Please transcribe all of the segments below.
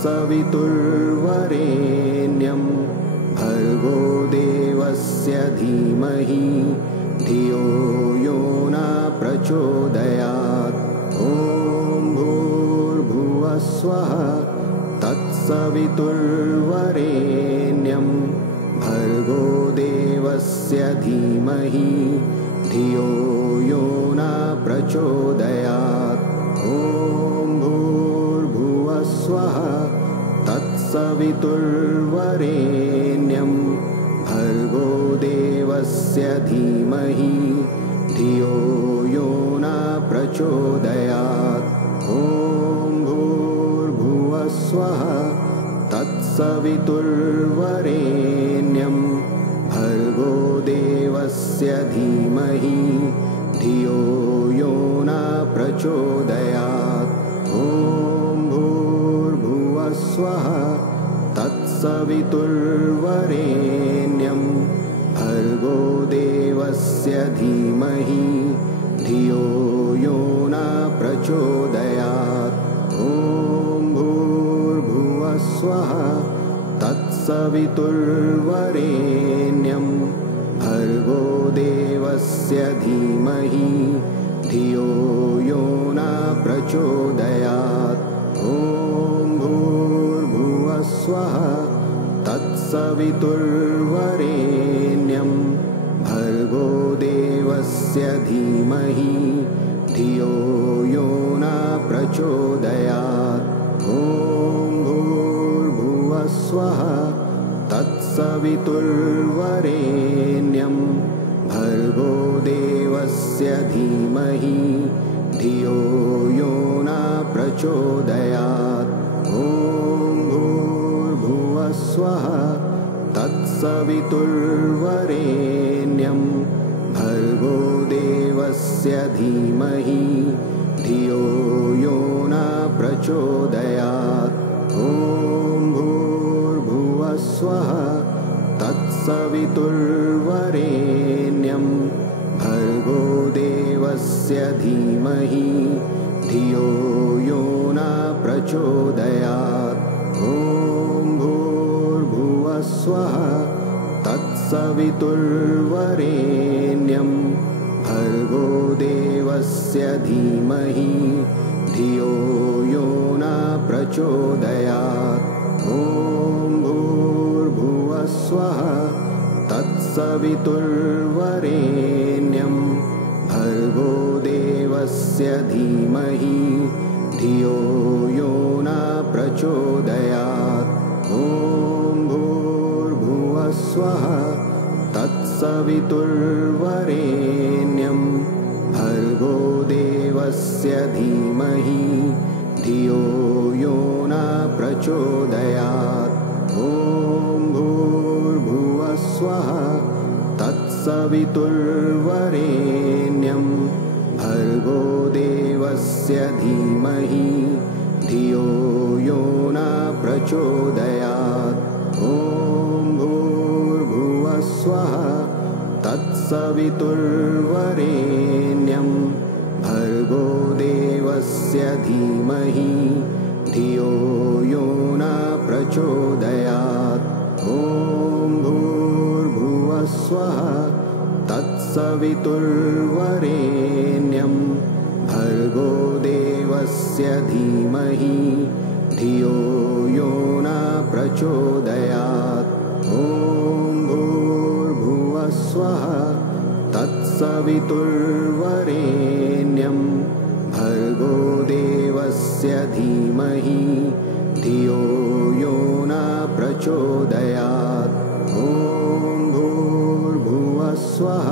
तत्सवितुर्वरेण्यं भर्गो देवस्य धीमहि धियो यो न प्रचोदयात्। ॐ भूर्भुवः स्वः तत्सवितुर्वरेण्यं भर्गो देवस्य धीमहि धियो यो न प्रचोदयात्। ॐ भूर्भुवः स्वः तत्सवितुर्वरेण्यं भर्गो देवस्य धीमहि धियो यो न प्रचोदयात्। ॐ भूर्भुवः स्वः तत्सवितुर्वरेण्यं भर्गो देवस्य धीमहि धियो यो न प्रचोदयात्। ॐ भूर्भुवः स्वः तत्सवितुर्वरेण्यं भर्गो देवस्य धीमहि धियो यो न प्रचोदयात्। ॐ भूर्भुवः स्वः तत्सवितुर्वरेण्यं भर्गो देवस्य धीमहि धियो यो न प्रचोदयात्। ॐ भूर्भुवः स्वः तत्सवितुर्वरेण्यं भर्गो देवस्य धीमहि धियो यो न प्रचोदयात्। ॐ भूर्भुवः स्वः तत्सवितुर्वरेण्यं भर्गो देवस्य धीमहि धियो यो न प्रचोदयात्। ॐ भूर्भुवः स्वः तत्सवितुर्वरेण्यं भर्गो देवस्य धीमहि धियो यो न प्रचोदयात्। ॐ भूर्भुवः स्वः तत्सवितुर्वरेण्यं भर्गो देवस्य धीमहि धियो यो न प्रचोदयात्। ॐ भूर्भुवः स्वः तत्सवितुर्वरेण्यं भर्गो देवस्य धीमहि धियो यो न प्रचोदयात्। ॐ भूर्भुवः स्वः तत्सवितुर्वरेण्यं भर्गो देवस्य धीमहि धियो यो न प्रचोदयात्। ॐ भूर्भुवः स्वः तत्सवितुर्वरेण्यं भर्गो देवस्य धीमहि धियो यो न प्रचोदयात्। ॐ भूर्भुवः स्वः तत्सवितुर्वरेण्यं भर्गो देवस्य धीमहि धियो यो न प्रचोदयात्। ॐ भूर्भुवः स्वः तत्सवितुर्वरेण्यं भर्गो देवस्य धीमहि धियो यो न प्रचोदयात्। ॐ भूर्भुवः स्वः तत्सवितुर्वरेण्यं भर्गो देवस्य धीमहि धियो यो न प्रचोदयात्। ॐ भूर्भुवः स्वः तत्सवितुर्वरेण्यं भर्गो देवस्य धीमहि धियो यो न प्रचोदयात्। ॐ भूर्भुवः स्वः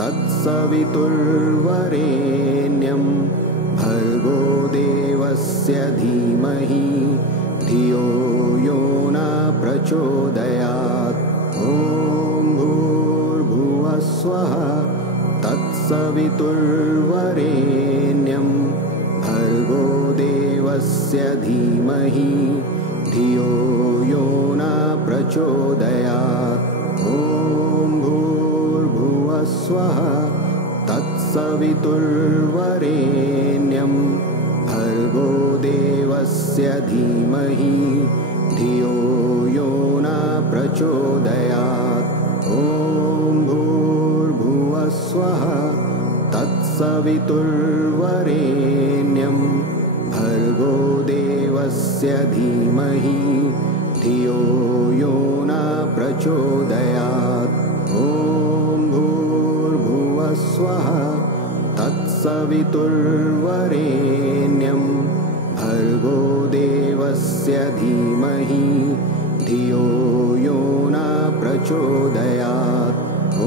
तत्सवितुर्वरेण्यं भर्गो देवस्य धीमहि धियो यो न प्रचोदयात्। ॐ भूर्भुवः स्वः तत्सवितुर्वरेण्यं भर्गो देवस्य धीमहि धियो यो न प्रचोदयात्। ॐ भूर्भुवः स्वः तत्सवितुर्वरेण्यं भर्गो देवस्य भर्गोदेवस्य धीमहि धियो यो न प्रचोदयात्। ॐ भूर्भुवस्वः तत्सवितुर्वरेण्यं भर्गो देवस्य धीमहि धियो यो न प्रचोदयात्। ॐ भूर्भुवस्वः तत्सवितुर्वरेण्यं भर्गो देवस्य धीमहि धियो यो न प्रचोदयात्। ॐ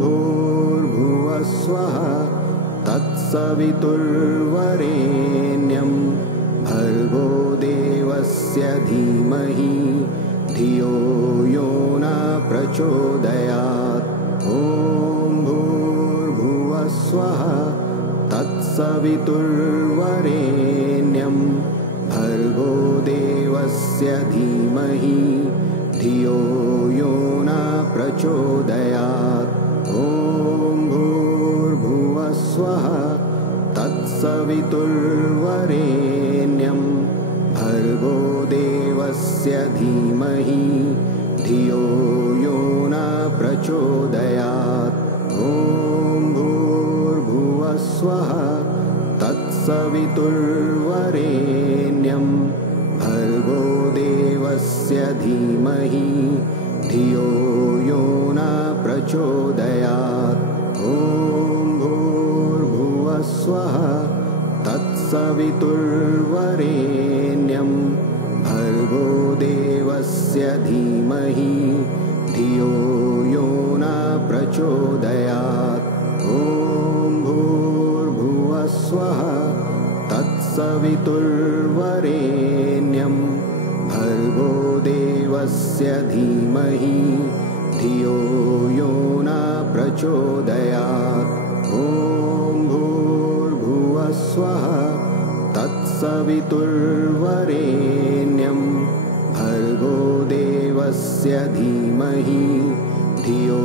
भूर्भुवस्वः तत्सवितुर्वरेण्यं भर्गो देवस्य धीमहि धियो यो न प्रचोदयात्। ॐ भूर्भुवस्वः तत्सवितुर्वरेण्यं भर्गो देवस्य धीमहि धियो यो न प्रचोदयात्। ॐ भूर्भुवस्वः तत्सवितुर्वरेण्यं भर्गो देवस्य धीमहि धियो यो न प्रचोदयात्। ॐ भूर्भुवस्वः तत्सवितुर्वरेण्यं भर्गो देवस्य धीमहि धियो यो न प्रचोदयात्। ॐ भूर्भुवस्वः तत्सवितुर्वरेण्यं भर्गो देवस्य धीमहि धियो यो न प्रचोदयात्। ॐ भूर्भुवस्वः तत्सवितुर्वरेण्यं भर्गो देवस्य धीमहि धियो यो न प्रचोदयात्। ॐ भूर्भुवस्वः तत्सवितुर्वरेण्यं भर्गो देवस्य धीमहि धियो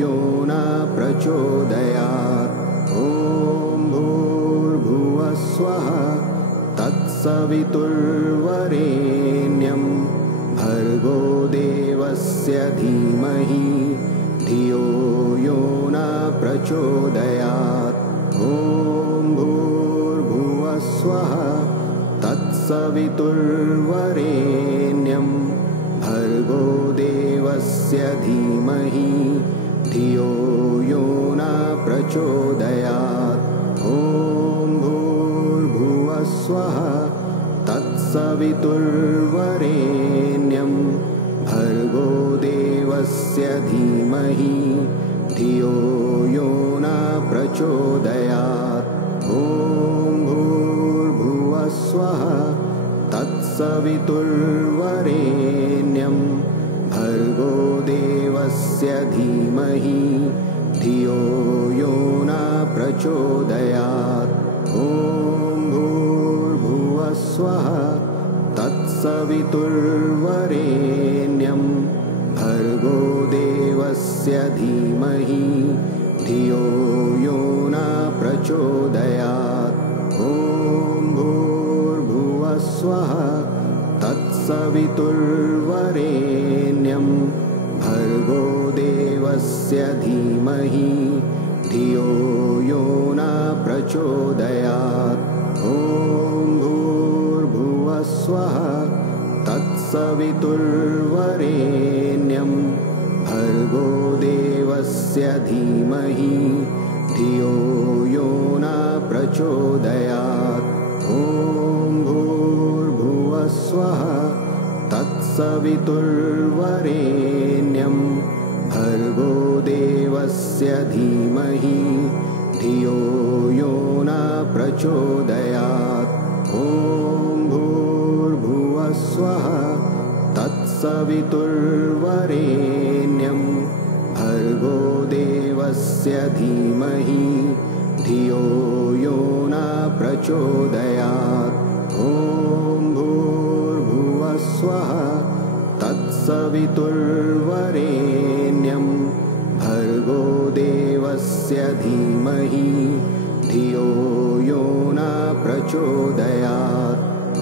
यो न प्रचोदयात्। ॐ भूर्भुवस्वः तत्सवितुर्वरेण्यं भर्गो देवस्य धीमहि धियो यो न प्रचोदयात्। ॐ भूर्भुवस्वः तत्सवितुर्वरेण्यं भर्गो देवस्य धीमहि धियो यो न प्रचोदयात्। ॐ भूर्भुवस्वः तत्सवितुर्वरेण्यं भर्गो देवस्य धीमहि धियो यो न प्रचोदयात्। ॐ भूर्भुवस्वः तत्सवितुर्वरेण्यं भर्गो देवस्य धीमहि धियो यो न प्रचोदयात्। ॐ भूर्भुवस्वः तत्सवितुर्वरेण्यं भर्गो देवस्य धीमहि धियो यो न प्रचोदयात्। ॐ भूर्भुवस्वः तत्सवितुर्वरेण्यं भर्गो देवस्य धीमहि धियो यो न प्रचोदयात्। ॐ भूर्भुवस्वः तत्सवितुर्वरेण्यं भर्गो देवस्य धीमहि धियो यो न प्रचोदयात्। ॐ भूर्भुवस्वः तत्सवितुर्वरेण्यं भर्गो देवस्य धीमहि धियो यो न प्रचोदयात्। ॐ भूर्भुवस्वः तत्सवितुर्वरेण्यं भर्गो देवस्य धीमहि धियो यो न प्रचोदयात्। ॐ भूर्भुवस्वः तत्सवितुर्वरेण्यं भर्गो देवस्य धीमहि धियो यो न प्रचोदयात्। ॐ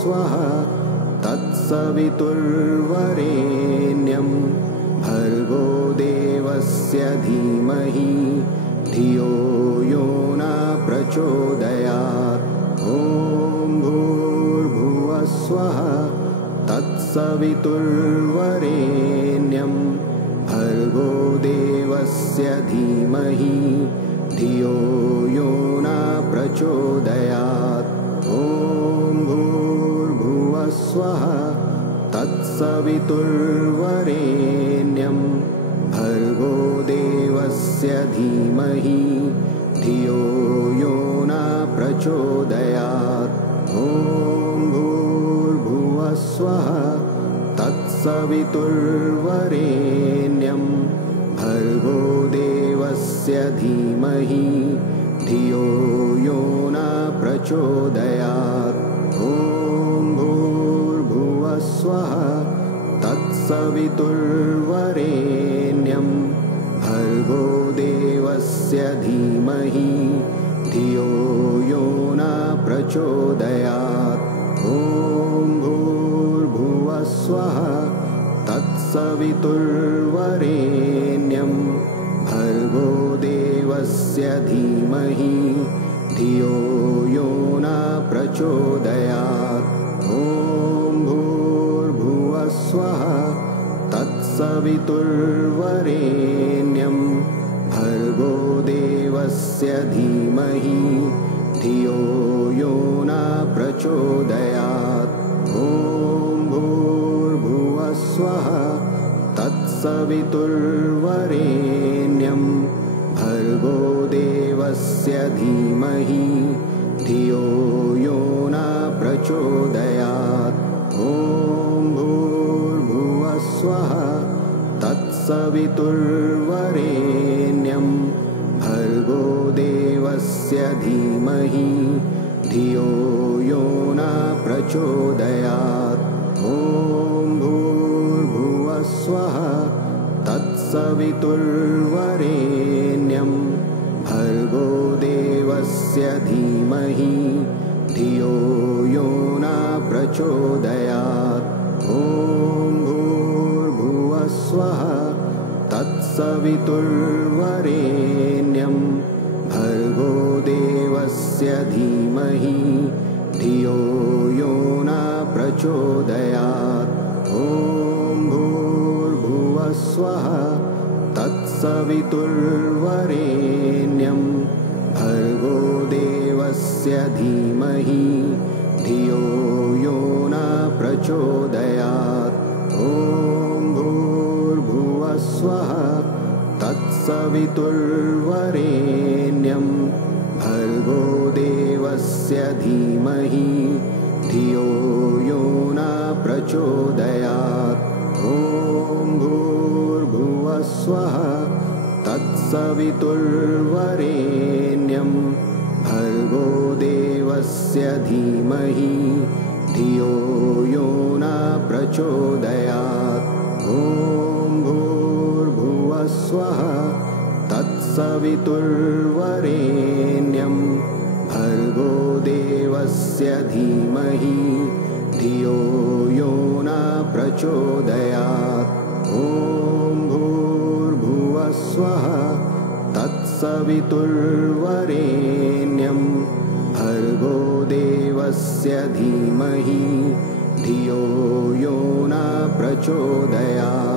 स्वः तत्सवितुर्वरेण्यं भर्गो देवस्य धीमहि धियो यो न प्रचोदयात्। ॐ भूर्भुवः स्वः तत्सवितुर्वरेण्यं भर्गो देवस्य धीमहि धियो यो न प्रचोदयात्। ॐ भूर्भुवः स्वः तत्सवितुर्वरेण्यं भर्गो देवस्य धीमहि धियो यो न प्रचोदयात्। ॐ भूर्भुवः स्वः तत्सवितुर्वरेण्यं भर्गो देवस्य धीमहि धियो यो न प्रचोदयात्। ॐ भूर्भुवः स्वः तत्सवितुर्वरेण्यं भर्गो देवस्य धीमहि धियो यो न प्रचोदयात्। ॐ भूर्भुवः स्वः तत्सवितुर्वरेण्यं भर्गो देवस्य धीमहि धियो यो न प्रचोदयात्। ॐ भूर्भुवः स्वः तत्सवितुर्वरेण्यं भर्गो देवस्य धीमहि धियो यो न प्रचोदयात्। ॐ भूर्भुवः स्वः तत्सवितुर्वरेण्यं भर्गो देवस्य धीमहि धियो यो न प्रचोदयात्। ॐ भूर्भुवः स्वः तत्सवितुर्वरेण्यं भर्गो देवस्य धीमहि धियो यो न प्रचोदयात्। ॐ भूर्भुवः स्वः तत्सवितुर्वरेण्यं भर्गो देवस्य धीमहि धियो यो न प्रचोदयात्। ॐ भूर्भुवः स्वः तत्सवितुर्वरेण्यं भर्गो देवस्य धीमहि धियो यो न प्रचोदयात्। ॐ भूर्भुवः स्वः तत्सवितुर्वरेण्यं भर्गो देवस्य धीमहि धियो यो न प्रचोदयात्। ॐ भूर्भुवः स्वः तत्सवितुर्वरेण्यं भर्गो देवस्य धीमहि धियो यो न प्रचोदयात्। ॐ भूर्भुवः स्वः तत्सवितुर्वरेण्यं भर्गो देवस्य धीमहि धियो यो न प्रचोदयात्। ॐ भूर्भुवः स्वः तत्सवितुर्वरेण्यं भर्गो देवस्य धीमहि धियो यो न प्रचोदयात्। ॐ भूर्भुवः स्वः तत्सवितुर्वरेण्यं भर्गो देवस्य धीमहि धियो यो न प्रचोदयात्।